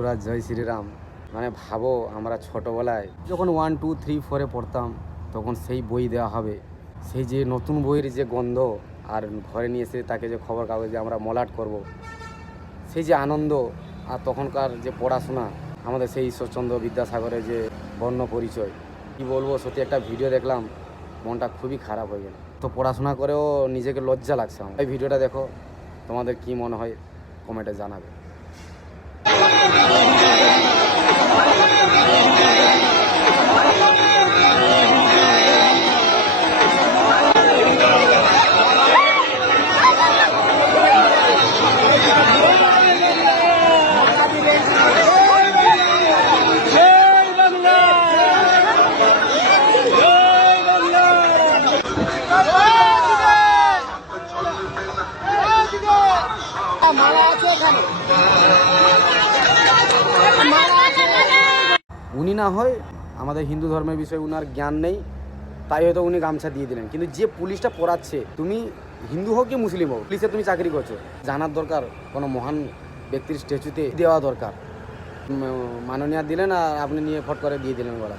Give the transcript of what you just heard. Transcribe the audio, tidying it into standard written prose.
পুরা জয় শ্রীরাম। মানে ভাবো, আমরা ছোটোবেলায় যখন 1, 2, 3, 4-এ পড়তাম, তখন সেই বই দেওয়া হবে, সেই যে নতুন বইয়ের যে গন্ধ, আর ঘরে নিয়ে এসে তাকে যে খবর কাগজে আমরা মলাট করব, সেই যে আনন্দ, আর তখনকার যে পড়াশোনা, আমাদের সেই ঈশ্বরচন্দ্র বিদ্যাসাগরের যে বর্ণ পরিচয়, কী বলবো, সত্যি একটা ভিডিও দেখলাম, মনটা খুবই খারাপ হয়ে গেল। তো পড়াশোনা করেও নিজেকে লজ্জা লাগছে আমার। এই ভিডিওটা দেখো, তোমাদের কি মনে হয় কমেন্টে জানাবে। উনি না হয় আমাদের হিন্দু ধর্মের বিষয়ে উনার জ্ঞান নেই, তাই হয়তো উনি গামছা দিয়ে দিলেন, কিন্তু যে পুলিশটা পড়াচ্ছে, তুমি হিন্দু হোক কি মুসলিম হোক, পুলিশে তুমি চাকরি করছো, জানার দরকার, কোনো মহান ব্যক্তির স্ট্যাচুতে দেওয়া দরকার। মাননীয় দিলেন আর আপনি নিয়ে ফট করে দিয়ে দিলেন বলা।